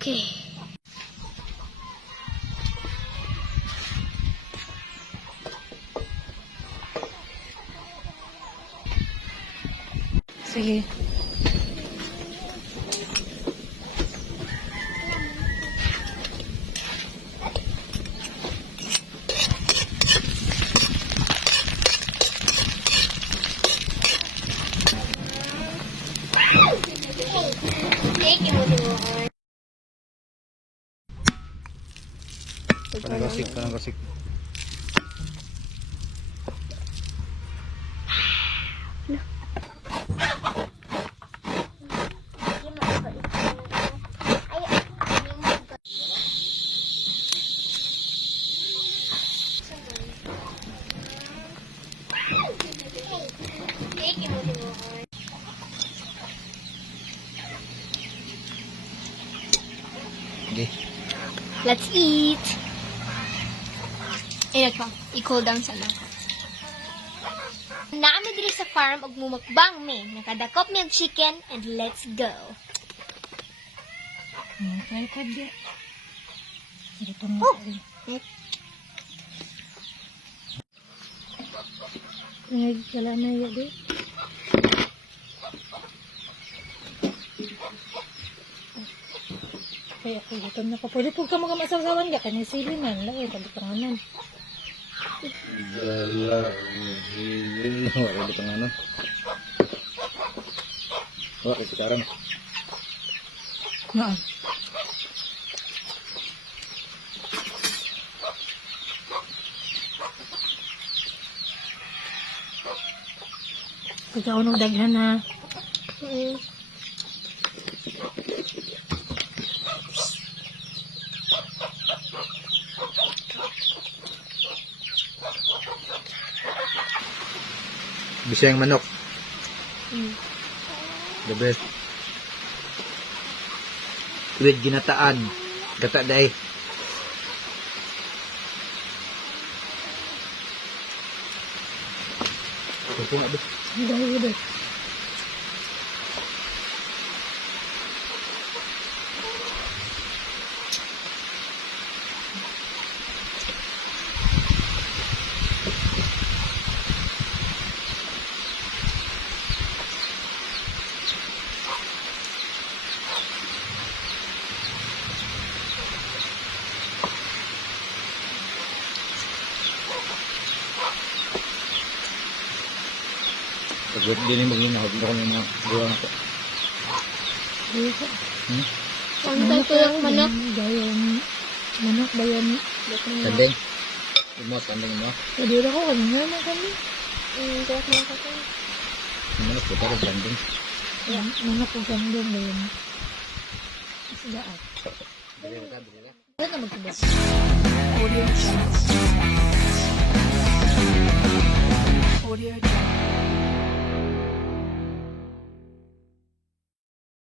Okay. Sige. Parang gasik. Okay. Let's eat. Ito, i-cool down sana. Naami diri sa farm og mumukbang mi. Nakadakop mi og chicken and let's go. Try ka di. Ito mo. Nagkala na yun di. Kaya ako gutom na pa. Pwede po ka mga masasawan ka. Kanya sili man. Lagi ka di panganan. Wala di pang ano. Oh, kasi karang. Naan. Pagkaunong daghan na. Bisayang manok. The best. With ginataan. Gata day. Ito nga ba? Udah. Pag din mo gina, huwag ko ng mga gawa ko. Sangkal ko yung manok. Gayang manok ba yan? Sanding. Huwag mo, sanding mo. Pwede rin ako kanina na kami. Kaya ko ko. Yung manok, puta ko sanding. Manok ko gandong ba yan? Sige at. Dali na, dali na. Ano na magkabas?